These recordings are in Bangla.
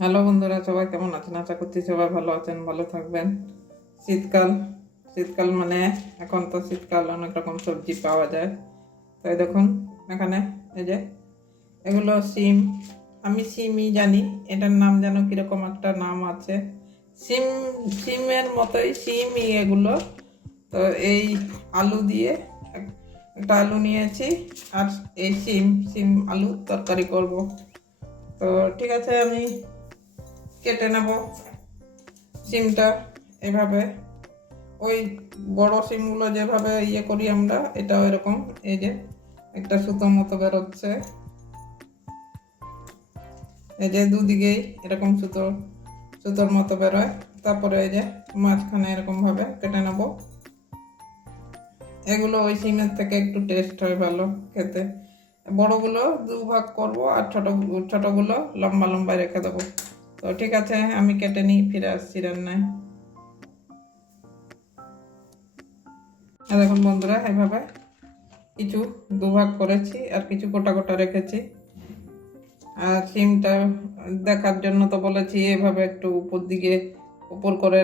হ্যালো বন্ধুরা, সবাই কেমন আছেন? আশা করছি সবাই ভালো আছেন, ভালো থাকবেন। শীতকাল শীতকাল মানে এখন তো শীতকাল, অনেক রকম সবজি পাওয়া যায়। তাই দেখুন, এখানে এই যে এগুলো সিম। আমি সিমই জানি, এটার নাম যেন কীরকম একটা নাম আছে। সিম, সিমের মতোই সিমই এগুলো। তো এই আলু দিয়ে একটা আলু নিয়েছি, আর এই সিম সিম আলু তরকারি করব। তো ঠিক আছে, আমি কেটে নেব সিমটা এভাবে। ওই বড় সিমগুলো যেভাবে ইয়ে করি আমরা, এটাও এরকম। এই যে একটা সুতো মতো বেরোচ্ছে। এই যে দুদিকেই এরকম সুতো, সুতোর মতো বেরোয়। তারপরে এই যে মাঝখানে এরকম ভাবে কেটে নেব। এগুলো ওই সিমের থেকে একটু টেস্ট হয় ভালো খেতে। বড়গুলো দু ভাগ করব আর ছোট, ছোটগুলো লম্বা লম্বা রেখে দেবো। তো ঠিক আছে, আমি কেটে নিই, ফিরে আসছি রান্নায়। আর এখন বন্ধুরা, এভাবে কিছু দুভাগ করেছি আর কিছু গোটা গোটা রেখেছি। আর সিমটা দেখার জন্য তো বলেছি, এভাবে একটু উপর দিকে, উপর করে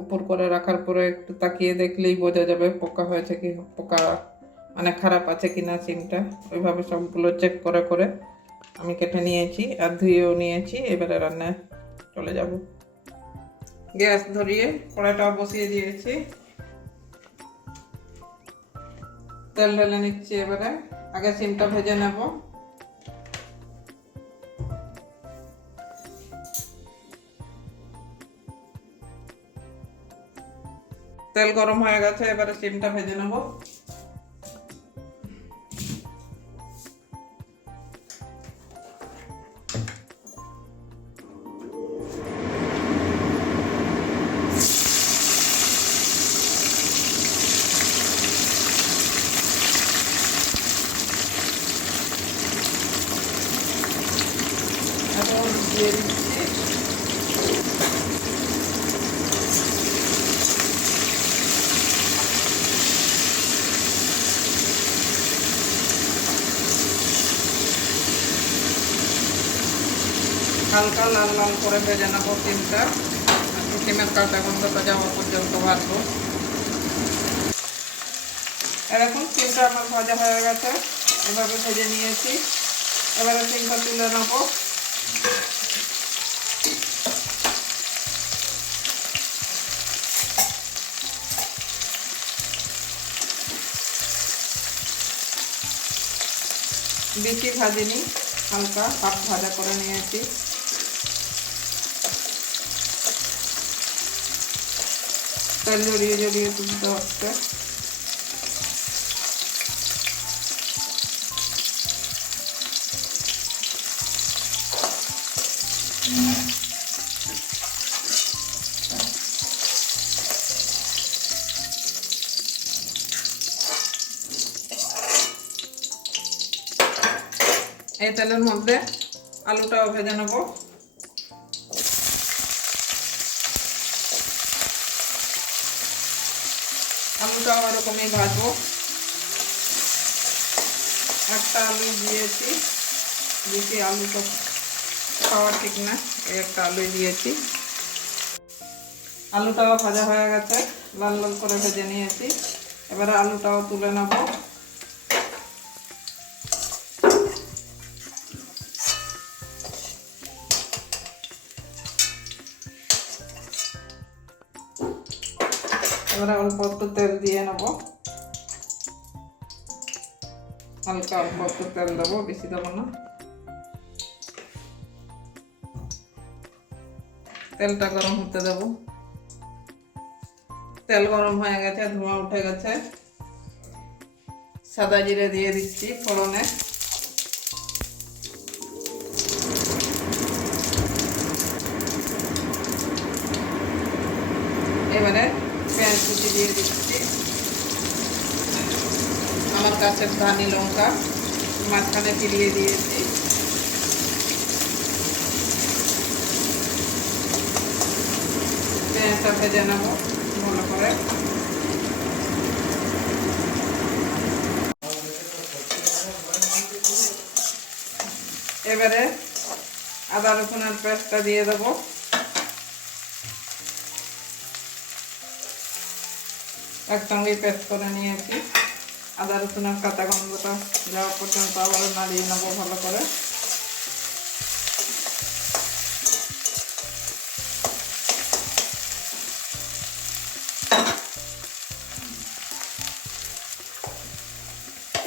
উপর করে রাখার পরে একটু তাকিয়ে দেখলেই বোঝা যাবে পোকা হয়েছে কি, পোকা মানে খারাপ আছে কি না সিমটা। ওইভাবে সবগুলো চেক করে করে আমি কেটে নিয়েছি আর ধুয়েও নিয়েছি, এবারে রান্নায় চলে যাব। গ্যাস ধরিয়ে কড়াইটা বসিয়ে দিয়েছি। তেল ঢেলে নিচ্ছি এবারে। আগে সিমটা ভেজে নেব। তেল গরম হয়ে গেছে, এবারে সিমটা ভেজে নেব। হালকা লাল লাল করে ভেজে নেব সিমটা সিমের কাঁচা গন্ধটা যাওয়া পর্যন্ত ভাজবো। এখন সিমটা আমার ভাজা হয়ে গেছে। এভাবে ভেজে নিয়েছি। এবারে সিমটা তুলে নেব। বেশি ভাজিনি, হালকা হাফ ভাজা করে নিয়েছি। তেল জড়িয়ে জড়িয়ে তুলতে হচ্ছে। এই তেলের মধ্যে আলুটাও ভেজে নেব। আলুটাও এরকমই ভাজবো। একটা আলু দিয়েছি, বেশি আলু তো খাওয়া ঠিক না, এই একটা আলু দিয়েছি। আলুটাও ভাজা হয়ে গেছে, লাল লাল করে ভেজে নিয়েছি। এবারে আলুটাও তুলে নেব। এবারে অল্প একটু তেল দিয়ে নেব। হালকা অল্প একটু তেল দেবো, বেশি দেবো না। তেলটা গরম হতে দেব। তেল গরম হয়ে গেছে, ধোঁয়া উঠে গেছে। সাদা জিরে দিয়ে দিচ্ছি ফোড়নে। আমার ধানি লঙ্কা, মাঝখানে ফিরিয়ে দিয়েছি। পেঁয়াজটা ভেজে নেব, ভালো করে। এবারে আদা রসুনের পেস্টটা দিয়ে দেবো। একসঙ্গে পেস্ট করে নিয়েছি। আদা রসুনের কাঁচা গন্ধটা যাওয়া পর্যন্ত আবার নাড়িয়ে নেব ভালো করে।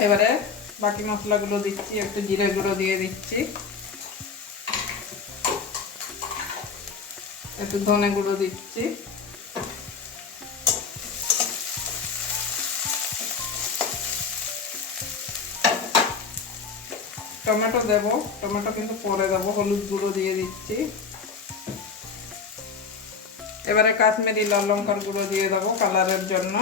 এবারে বাকি মশলাগুলো দিচ্ছি, একটু জিরে গুঁড়ো দিয়ে দিচ্ছি। একটু ধনে গুঁড়ো দিচ্ছি। টমেটো দেব, টমেটো কিন্তু পরে দেবো, হলুদ গুঁড়ো দিয়ে দিচ্ছি। এবারে কাশ্মীরি লাল লঙ্কার গুঁড়ো দিয়ে দেবো কালারের জন্য।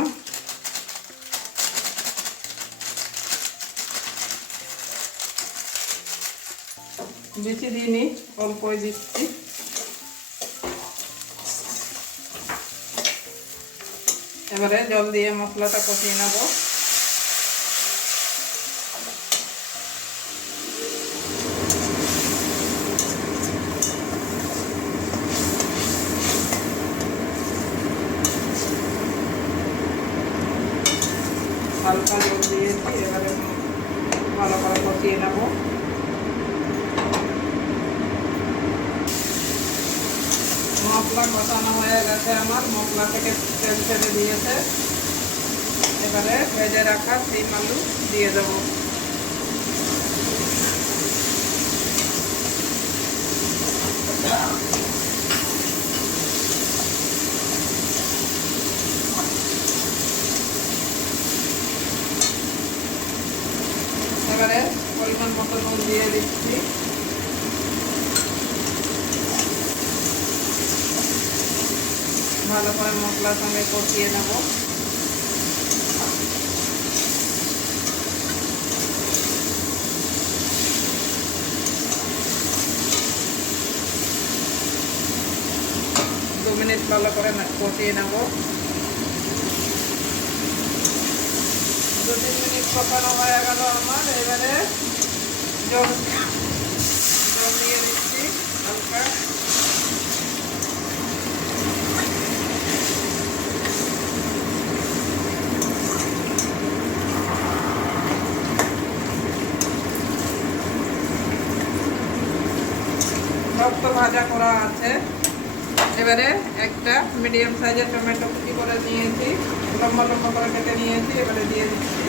বেশি দিইনি, অল্পই দিচ্ছি। এবারে জল দিয়ে মশলাটা কষিয়ে নেব। হালকা জল দিয়েছি এবারে ভালো করে কষিয়ে নেব। মশলা কষানো হয়ে গেছে আমার, মশলা থেকে তেল ছেড়ে দিয়েছে। এবারে ভেজে রাখা সেই আলু দিয়ে দেবো এবারে পরিমাণ মতো নুন দিয়ে দিচ্ছি ভালো করে মশলার সঙ্গে কষিয়ে নেব। দু মিনিট ভালো করে কষিয়ে নেব। দু তিন মিনিট কষানো হয়ে গেল আমার। এবারে জল জল দিয়ে দিচ্ছি হালকা। সব তো ভাজা করা আছে। এবারে একটা মিডিয়াম সাইজের টমেটো কুচি করে নিয়েছি। লম্বা লম্বা করে কেটে নিয়েছি, এবারে দিয়ে দিচ্ছি।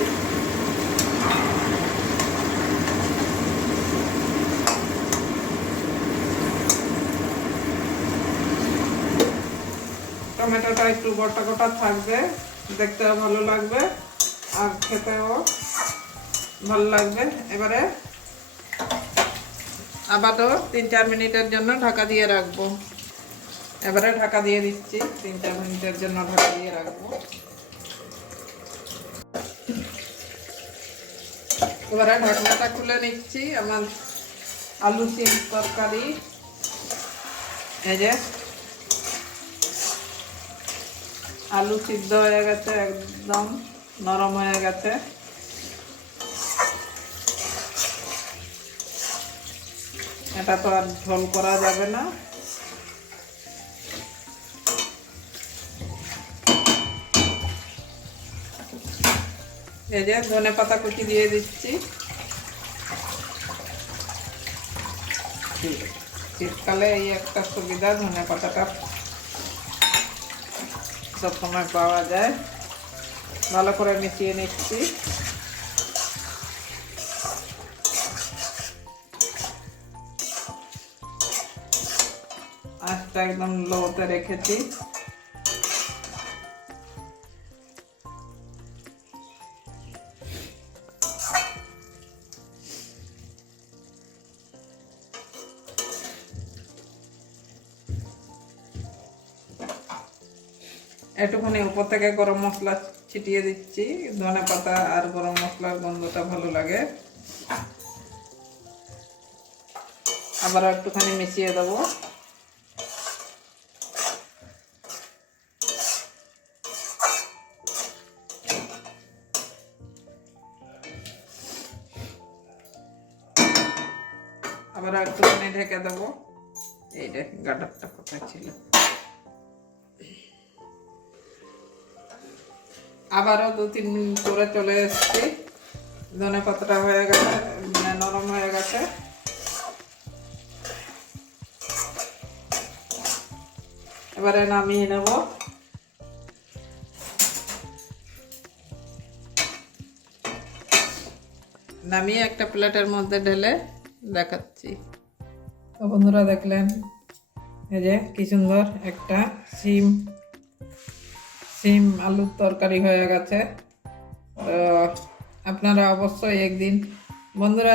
টমেটোটা একটু গোটা গোটা থাকবে, দেখতেও ভালো লাগবে, আর খেতেও ভালো লাগবে। এবারে আবারও তিন চার মিনিটের জন্য ঢাকা দিয়ে রাখব। এবারে ঢাকা দিয়ে দিচ্ছি, তিন চার মিনিটের জন্য ঢাকা দিয়ে রাখব। এবারে ঢাকনাটা খুলে নিচ্ছি, আমার আলু সিম তরকারি। এই যে, আলু সিদ্ধ হয়ে গেছে একদম, নরম হয়ে গেছে। এটা তো আর ঝোল করা যাবে না। এই যে ধনে পাতা কুচি দিয়ে দিচ্ছি। শীতকালে এই একটা সুবিধা, ধনে পাতাটা সবসময় পাওয়া যায়। ভালো করে মিশিয়ে নিচ্ছি। একদম লোতে রেখেছি। একটুখানি উপর থেকে গরম মশলা ছিটিয়ে দিচ্ছি, ধনে পাতা আর গরম মশলার গন্ধটা ভালো লাগে। আবার একটুখানি মিশিয়ে দেবো। ঢেকে দেবো। এই গাডারটা কোথায় ছিল। আবারও দু তিন মিনিট করে চলে এসেছি। ধনে পাতাটা হয়ে গেছে মানে নরম হয়ে গেছে। এবারে নামিয়ে নেব। নামিয়ে একটা প্লেটের মধ্যে ঢেলে দেখাচ্ছি। তো বন্ধুরা দেখলেন, এই যে কি সুন্দর একটা সিম সিম আলুর তরকারি হয়ে গেছে। তো আপনারা অবশ্যই একদিন, বন্ধুরা